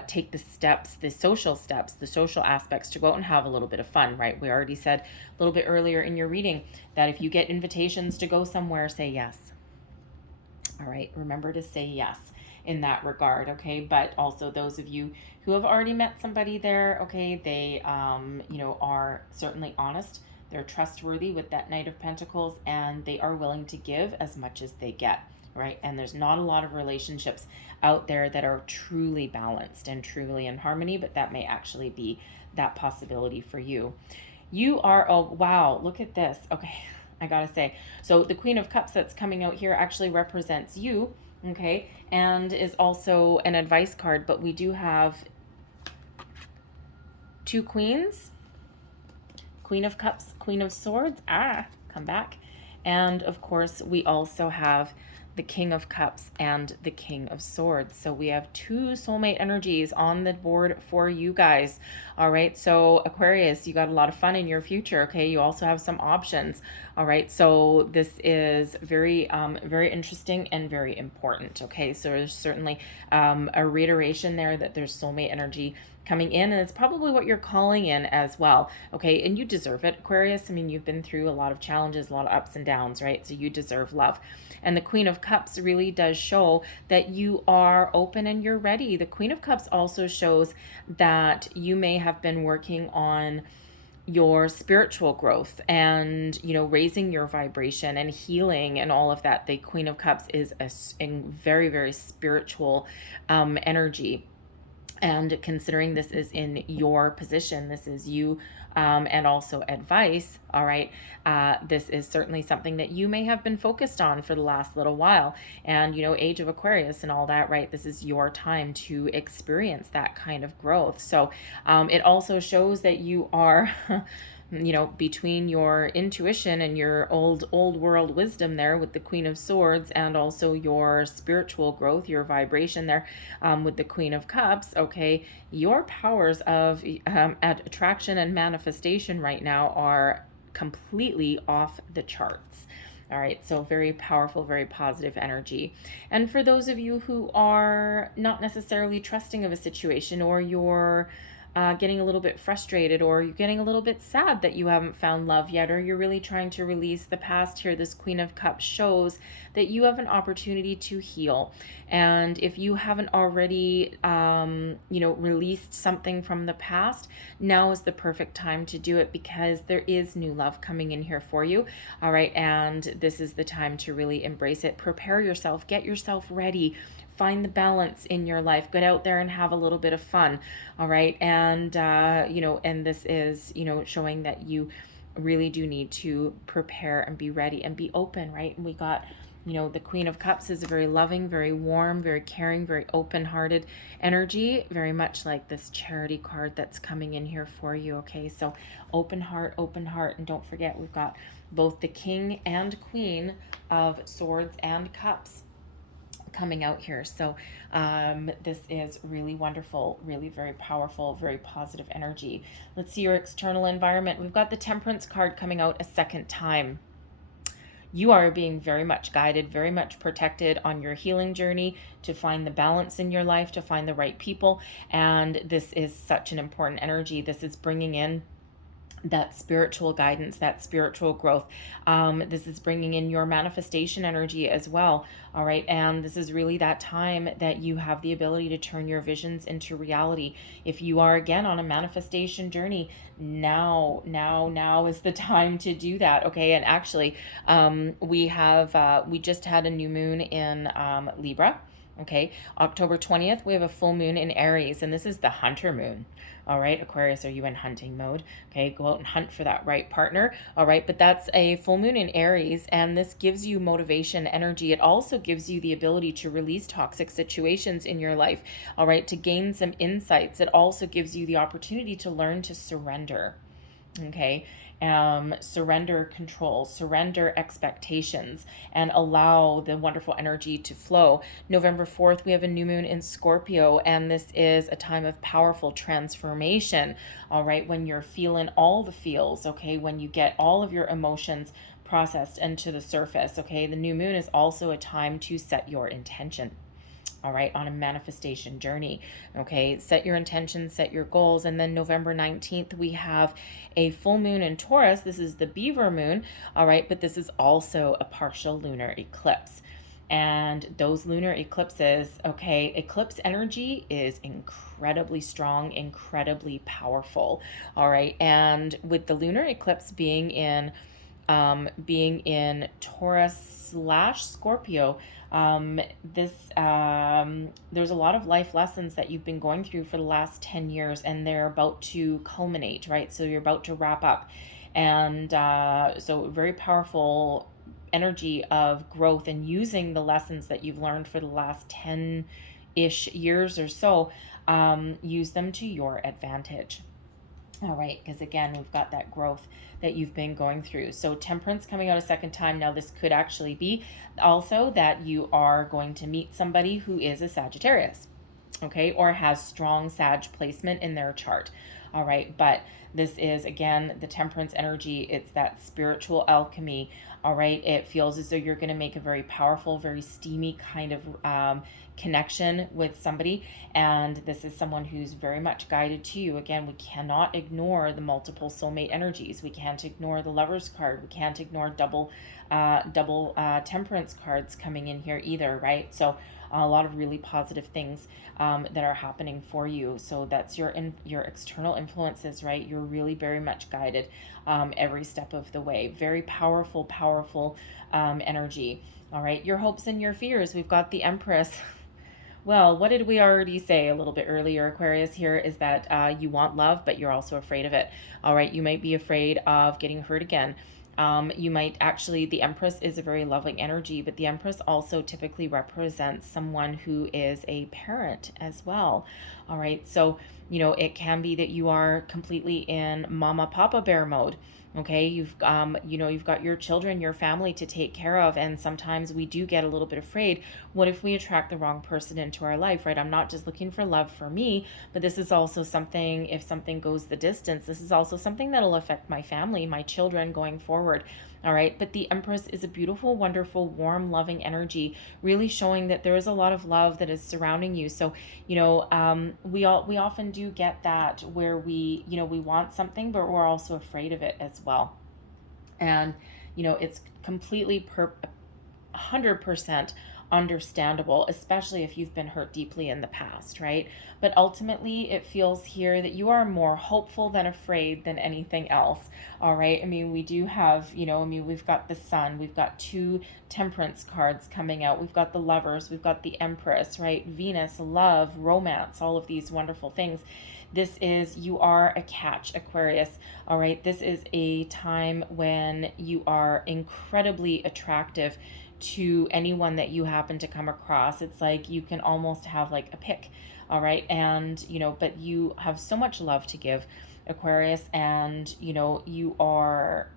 take the steps, the social aspects to go out and have a little bit of fun, right? We already said a little bit earlier in your reading that if you get invitations to go somewhere, say yes. All right, remember to say yes in that regard, okay? But also those of you who have already met somebody there, okay, they, are certainly honest. They're trustworthy with that Knight of Pentacles, and they are willing to give as much as they get, right? And there's not a lot of relationships out there that are truly balanced and truly in harmony, but that may actually be that possibility for you. You are, oh, wow, look at this. Okay, I gotta say. So the Queen of Cups that's coming out here actually represents you, okay, and is also an advice card, but we do have two queens. Queen of Cups, Queen of Swords, come back. And of course, we also have the King of Cups and the King of Swords. So we have two soulmate energies on the board for you guys. All right, so Aquarius, you got a lot of fun in your future, okay? You also have some options. All right, so this is very, very interesting and very important, okay? So there's certainly a reiteration there that there's soulmate energy coming in, and it's probably what you're calling in as well, okay? And you deserve it, Aquarius. I mean, you've been through a lot of challenges, a lot of ups and downs, right? So you deserve love. And the Queen of Cups really does show that you are open and you're ready. The Queen of Cups also shows that you may have been working on your spiritual growth and, raising your vibration and healing and all of that. The Queen of Cups is a very, very spiritual energy. And considering this is in your position, this is you and also advice, all right, this is certainly something that you may have been focused on for the last little while. And, you know, age of Aquarius and all that, right? This is your time to experience that kind of growth. So it also shows that you are you know, between your intuition and your old world wisdom there with the Queen of Swords, and also your spiritual growth, your vibration there with the Queen of Cups, okay, your powers of attraction and manifestation right now are completely off the charts. All right, so very powerful, very positive energy. And for those of you who are not necessarily trusting of a situation, or you're getting a little bit frustrated, or you're getting a little bit sad that you haven't found love yet, or you're really trying to release the past here, this Queen of Cups shows that you have an opportunity to heal. And if you haven't already, you know, released something from the past, now is the perfect time to do it, because there is new love coming in here for you. All right, and this is the time to really embrace it. Prepare yourself, get yourself ready. Find the balance in your life. Get out there and have a little bit of fun. All right. And, you know, and this is, you know, showing that you really do need to prepare and be ready and be open, right? And we got, you know, the Queen of Cups is a very loving, very warm, very caring, very open-hearted energy, very much like this Charity card that's coming in here for you. Okay. So open heart. And don't forget, we've got both the King and Queen of Swords and Cups coming out here. So this is really wonderful, really very powerful, very positive energy. Let's see your external environment. We've got the Temperance card coming out a second time. You are being very much guided, very much protected on your healing journey to find the balance in your life, to find the right people. And this is such an important energy. This is bringing in that spiritual guidance, that spiritual growth. This is bringing in your manifestation energy as well. All right. And this is really that time that you have the ability to turn your visions into reality. If you are, again, on a manifestation journey, now is the time to do that. Okay. And actually, we just had a new moon in Libra. Okay. October 20th, we have a full moon in Aries, and this is the hunter moon. All right, Aquarius, are you in hunting mode? Okay, go out and hunt for that right partner. All right, but that's a full moon in Aries, and this gives you motivation, energy. It also gives you the ability to release toxic situations in your life. All right, to gain some insights. It also gives you the opportunity to learn to surrender. Okay. Surrender control, surrender expectations, and allow the wonderful energy to flow. November 4th, we have a new moon in Scorpio, and this is a time of powerful transformation. All right, when you're feeling all the feels, okay, when you get all of your emotions processed into the surface, okay, the new moon is also a time to set your intention. All right, on a manifestation journey. Okay, set your intentions, set your goals. And then November 19th, we have a full moon in Taurus. This is the beaver moon. All right, but this is also a partial lunar eclipse. And those lunar eclipses, okay, eclipse energy is incredibly strong, incredibly powerful. All right, and with the lunar eclipse being in Taurus/Scorpio, there's a lot of life lessons that you've been going through for the last 10 years, and they're about to culminate, right? So you're about to wrap up. And so very powerful energy of growth, and using the lessons that you've learned for the last 10-ish years or so, use them to your advantage. All right, because again, we've got that growth that you've been going through. So Temperance coming out a second time. Now, this could actually be also that you are going to meet somebody who is a Sagittarius, okay, or has strong Sag placement in their chart. All right, but this is, again, the Temperance energy. It's that spiritual alchemy. All right, it feels as though you're going to make a very powerful, very steamy kind of connection with somebody, and this is someone who's very much guided to you. Again, we cannot ignore the multiple soulmate energies. We can't ignore the Lovers card. We can't ignore double Temperance cards coming in here either, right? So a lot of really positive things that are happening for you. So that's your external influences, right? You're really very much guided every step of the way. Very powerful energy. All right, your hopes and your fears. We've got the Empress. Well, what did we already say a little bit earlier, Aquarius, here is that you want love, but you're also afraid of it. All right, you might be afraid of getting hurt again. You might actually, the Empress is a very loving energy, but the Empress also typically represents someone who is a parent as well. All right, so, it can be that you are completely in mama papa bear mode. Okay, you've got your children, your family to take care of, and sometimes we do get a little bit afraid. What if we attract the wrong person into our life, right? I'm not just looking for love for me, but this is also something, if something goes the distance, this is also something that'll affect my family, my children going forward. All right, but the Empress is a beautiful, wonderful, warm, loving energy, really showing that there is a lot of love that is surrounding you. So, we often do get that where we want something, but we're also afraid of it as well. And it's completely 100% understandable, especially if you've been hurt deeply in the past, right? But ultimately, it feels here that you are more hopeful than afraid than anything else, all right? I mean, we do have, we've got the Sun, we've got 2 Temperance cards coming out, we've got the Lovers, we've got the Empress, right? Venus, love, romance, all of these wonderful things. This is, you are a catch, Aquarius, all right? This is a time when you are incredibly attractive to anyone that you happen to come across. It's like you can almost have like a pick, all right? And, but you have so much love to give, Aquarius, and, you are,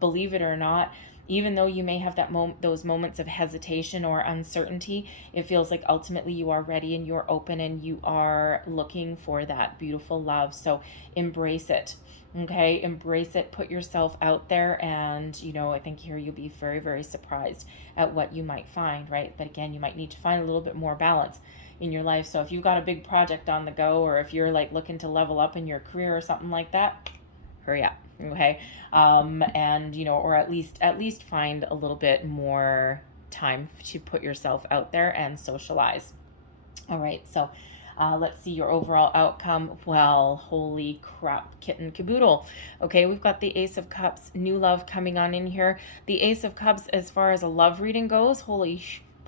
believe it or not, even though you may have those moments of hesitation or uncertainty, it feels like ultimately you are ready and you're open and you are looking for that beautiful love. So embrace it. Okay, embrace it, put yourself out there, and I think here you'll be very, very surprised at what you might find, right? But again, you might need to find a little bit more balance in your life. So if you've got a big project on the go, or if you're like looking to level up in your career or something like that, hurry up, okay? And or at least find a little bit more time to put yourself out there and socialize. All right, so let's see your overall outcome. Well, holy crap, kitten caboodle. Okay, we've got the Ace of Cups, new love coming on in here. The Ace of Cups, as far as a love reading goes, holy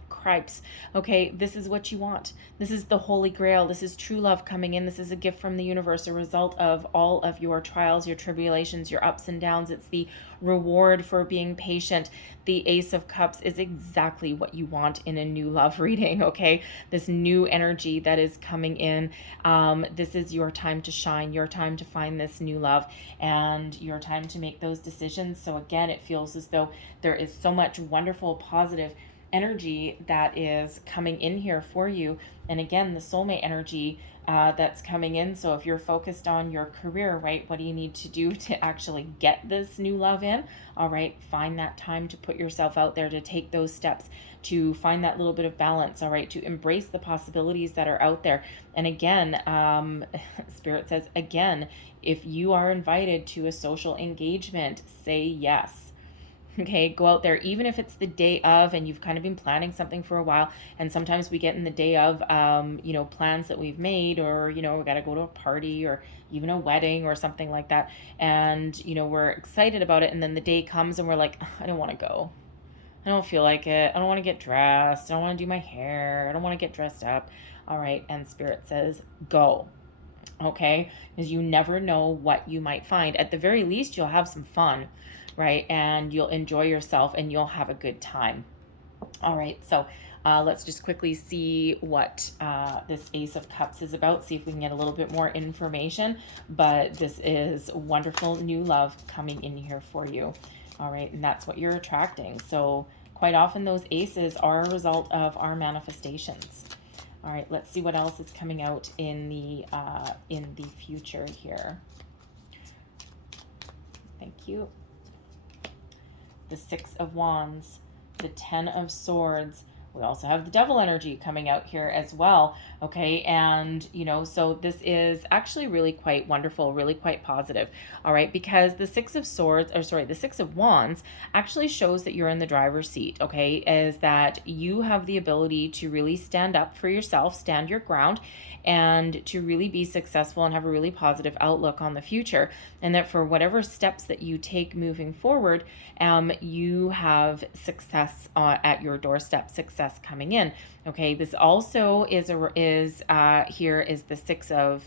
cripes. Okay, this is what you want. This is the holy grail. This is true love coming in. This is a gift from the universe, a result of all of your trials, your tribulations, your ups and downs. It's the reward for being patient. The Ace of Cups is exactly what you want in a new love reading, okay? This new energy that is coming in. This is your time to shine, your time to find this new love, and your time to make those decisions. So again, it feels as though there is so much wonderful, positive energy that is coming in here for you. And again, the soulmate energy that's coming in. So if you're focused on your career, right, what do you need to do to actually get this new love in? All right, find that time to put yourself out there, to take those steps, to find that little bit of balance, all right, to embrace the possibilities that are out there. And again, Spirit says, again, if you are invited to a social engagement, say yes. Okay, go out there, even if it's the day of and you've kind of been planning something for a while. And sometimes we get in the day of, plans that we've made, or, we got to go to a party or even a wedding or something like that. And, we're excited about it. And then the day comes and we're like, I don't want to go. I don't feel like it. I don't want to get dressed. I don't want to do my hair. I don't want to get dressed up. All right. And Spirit says, go. Okay. Because you never know what you might find. At the very least, you'll have some fun, right? And you'll enjoy yourself and you'll have a good time. All right, so let's just quickly see what this Ace of Cups is about, see if we can get a little bit more information. But this is wonderful new love coming in here for you. All right, and that's what you're attracting. So quite often those aces are a result of our manifestations. All right, let's see what else is coming out in the future here. Thank you. The Six of Wands, the Ten of Swords. We also have the Devil energy coming out here as well. Okay, and so this is actually really quite wonderful, really quite positive. All right, because the Six of Wands actually shows that you're in the driver's seat. Okay, is that you have the ability to really stand up for yourself, stand your ground, and to really be successful and have a really positive outlook on the future. And that for whatever steps that you take moving forward, you have success at your doorstep, success success coming in. Okay, this also is here is the Six of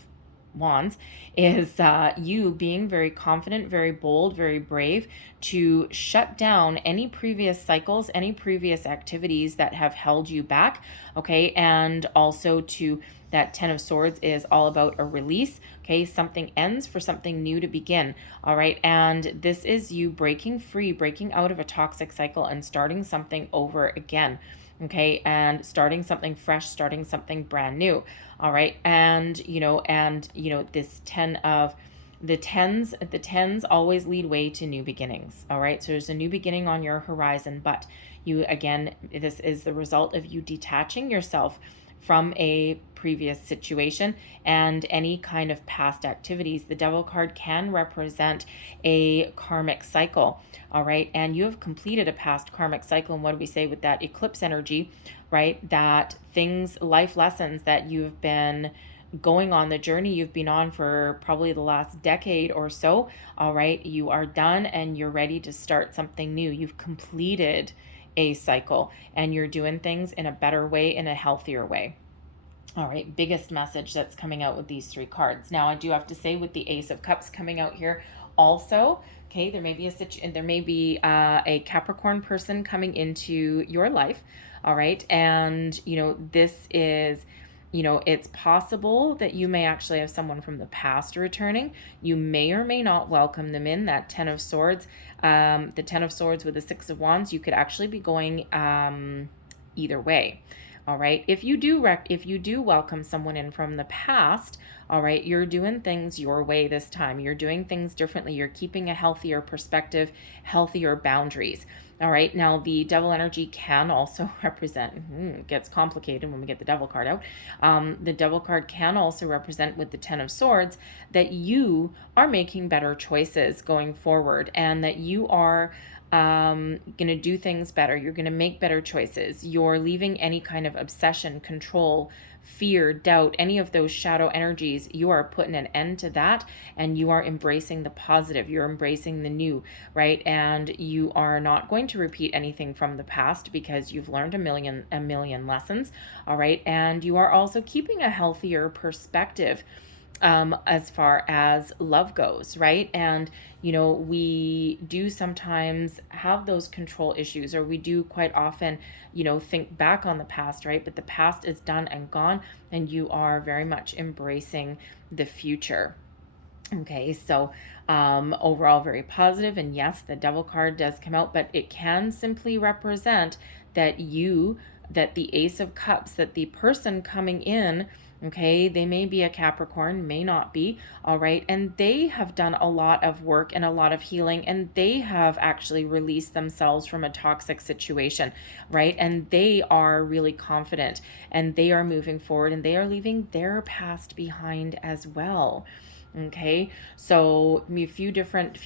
Wands, is you being very confident, very bold, very brave to shut down any previous cycles, any previous activities that have held you back. Okay, and also to that Ten of Swords is all about a release. Okay, something ends for something new to begin. All right, and this is you breaking free, breaking out of a toxic cycle and starting something over again. Okay, and starting something fresh, starting something brand new. All right, and this the tens always lead way to new beginnings. All right, so there's a new beginning on your horizon, but you, again, this is the result of you detaching yourself from a previous situation and any kind of past activities. The Devil card can represent a karmic cycle. All right, and you have completed a past karmic cycle. And what do we say with that eclipse energy, right? That things, life lessons that you've been going on, the journey you've been on for probably the last decade or so. All right, you are done and you're ready to start something new. You've completed a cycle and you're doing things in a better way, in a healthier way. All right, biggest message that's coming out with these three cards. Now, I do have to say, with the Ace of Cups coming out here also, okay, there may be a Capricorn person coming into your life. All right, and this is, it's possible that you may actually have someone from the past returning. You may or may not welcome them in. That Ten of Swords, the Ten of Swords with the Six of Wands, you could actually be going either way. All right, if you do welcome someone in from the past, all right, you're doing things your way this time. You're doing things differently. You're keeping a healthier perspective, healthier boundaries. All right, now the Devil energy can also represent, it gets complicated when we get the Devil card out. The Devil card can also represent, with the Ten of Swords, that you are making better choices going forward and that you are going to do things better. You're going to make better choices. You're leaving any kind of obsession, control, fear, doubt, any of those shadow energies. You are putting an end to that and you are embracing the positive. You're embracing the new, right? And you are not going to repeat anything from the past because you've learned a million lessons. All right. And you are also keeping a healthier perspective as far as love goes, right? And, we do sometimes have those control issues, or we do quite often, think back on the past, right? But the past is done and gone, and you are very much embracing the future. Okay, so overall very positive, and yes, the Devil card does come out, but it can simply represent that the Ace of Cups, that the person coming in, okay, they may be a Capricorn, may not be, all right, and they have done a lot of work and a lot of healing, and they have actually released themselves from a toxic situation, right? And they are really confident, and they are moving forward, and they are leaving their past behind as well. Okay, so a few different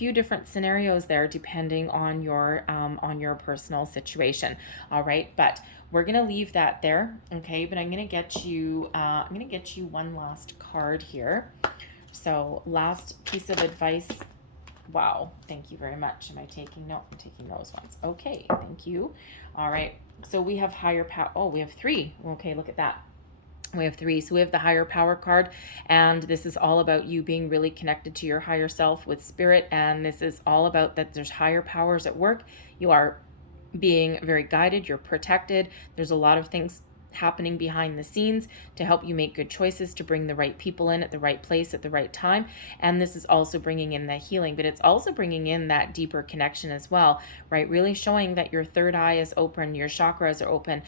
scenarios there, depending on your personal situation. All right, but we're gonna leave that there. Okay, but I'm gonna get you one last card here. So last piece of advice. Wow, thank you very much. Am I taking note? I'm taking those ones. Okay, thank you. All right, so we have higher power. Oh, we have three. Okay, look at that. We have three. So we have the higher power card, and this is all about you being really connected to your higher self with spirit. And this is all about that there's higher powers at work. You are being very guided. You're protected. There's a lot of things happening behind the scenes to help you make good choices, to bring the right people in at the right place at the right time. And this is also bringing in the healing, but it's also bringing in that deeper connection as well, right? Really showing that your third eye is open, your chakras are open,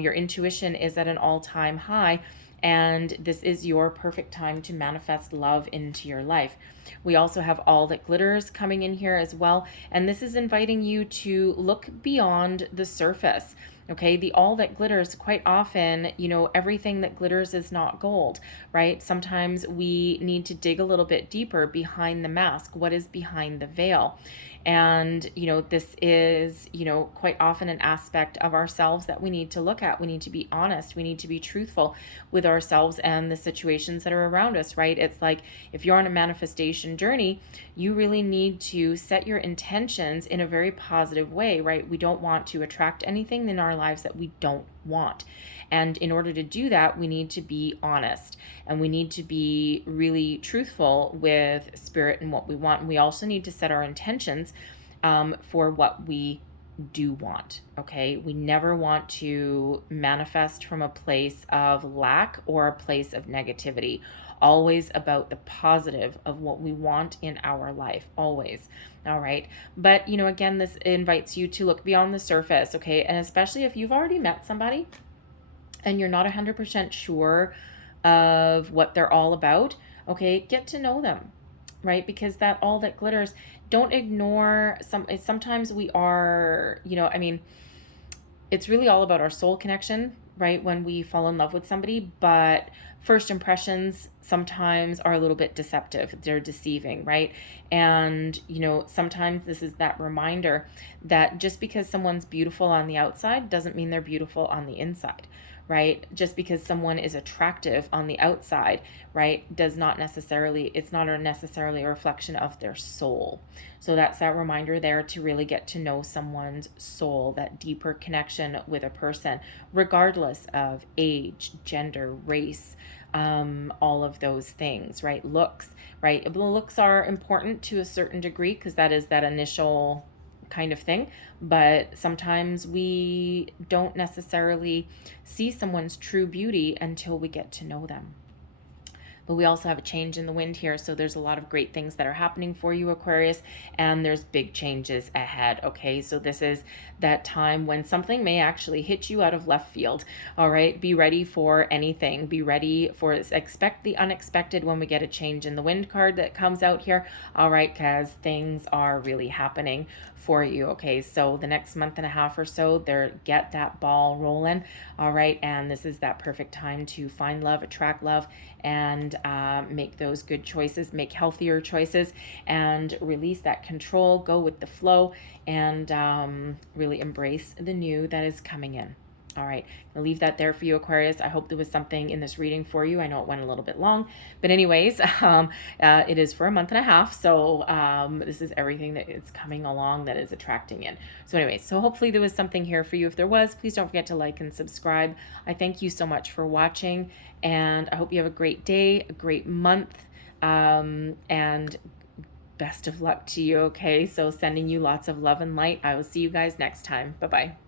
your intuition is at an all-time high, and this is your perfect time to manifest love into your life. We also have All That Glitters coming in here as well, and this is inviting you to look beyond the surface. Okay, the all that glitters, quite often, everything that glitters is not gold, right? Sometimes we need to dig a little bit deeper behind the mask. What is behind the veil? And, this is, quite often an aspect of ourselves that we need to look at. We need to be honest. We need to be truthful with ourselves and the situations that are around us, right? It's like if you're on a manifestation manifestation journey, you really need to set your intentions in a very positive way, right? We don't want to attract anything in our lives that we don't want. And in order to do that, we need to be honest, and we need to be really truthful with spirit and what we want. And we also need to set our intentions for what we do want. Okay, we never want to manifest from a place of lack or a place of negativity. Always about the positive of what we want in our life, always. All right, but you know, again, this invites you to look beyond the surface. Okay, and especially if you've already met somebody and you're not 100% sure of what they're all about, okay, get to know them, right? Because that all that glitters, don't ignore sometimes we are, you know, I mean, it's really all about our soul connection, right? When we fall in love with somebody, but first impressions sometimes are a little bit deceptive. They're deceiving, right? And, you know, sometimes this is that reminder that just because someone's beautiful on the outside doesn't mean they're beautiful on the inside, right? Just because someone is attractive on the outside, right, does not necessarily, it's not necessarily a reflection of their soul. So that's that reminder there to really get to know someone's soul, that deeper connection with a person, regardless of age, gender, race, all of those things, right? Looks, right? Looks are important to a certain degree because that is that initial kind of thing, but sometimes we don't necessarily see someone's true beauty until we get to know them. But we also have a change in the wind here, so there's a lot of great things that are happening for you, Aquarius, and there's big changes ahead, okay? So this is that time when something may actually hit you out of left field, all right? Be ready for anything. Be ready for, expect the unexpected when we get a change in the wind card that comes out here, all right? Because things are really happening for you, okay? So the next month and a half or so, get that ball rolling, all right? And this is that perfect time to find love, attract love, and make those good choices, make healthier choices, and release that control, go with the flow, and really embrace the new that is coming in. All right, I'll leave that there for you, Aquarius. I hope there was something in this reading for you. I know it went a little bit long, but anyways, it is for a month and a half. So this is everything that is coming along that is attracting in. So anyways, so hopefully there was something here for you. If there was, please don't forget to like and subscribe. I thank you so much for watching, and I hope you have a great day, a great month, and best of luck to you, okay? So sending you lots of love and light. I will see you guys next time. Bye-bye.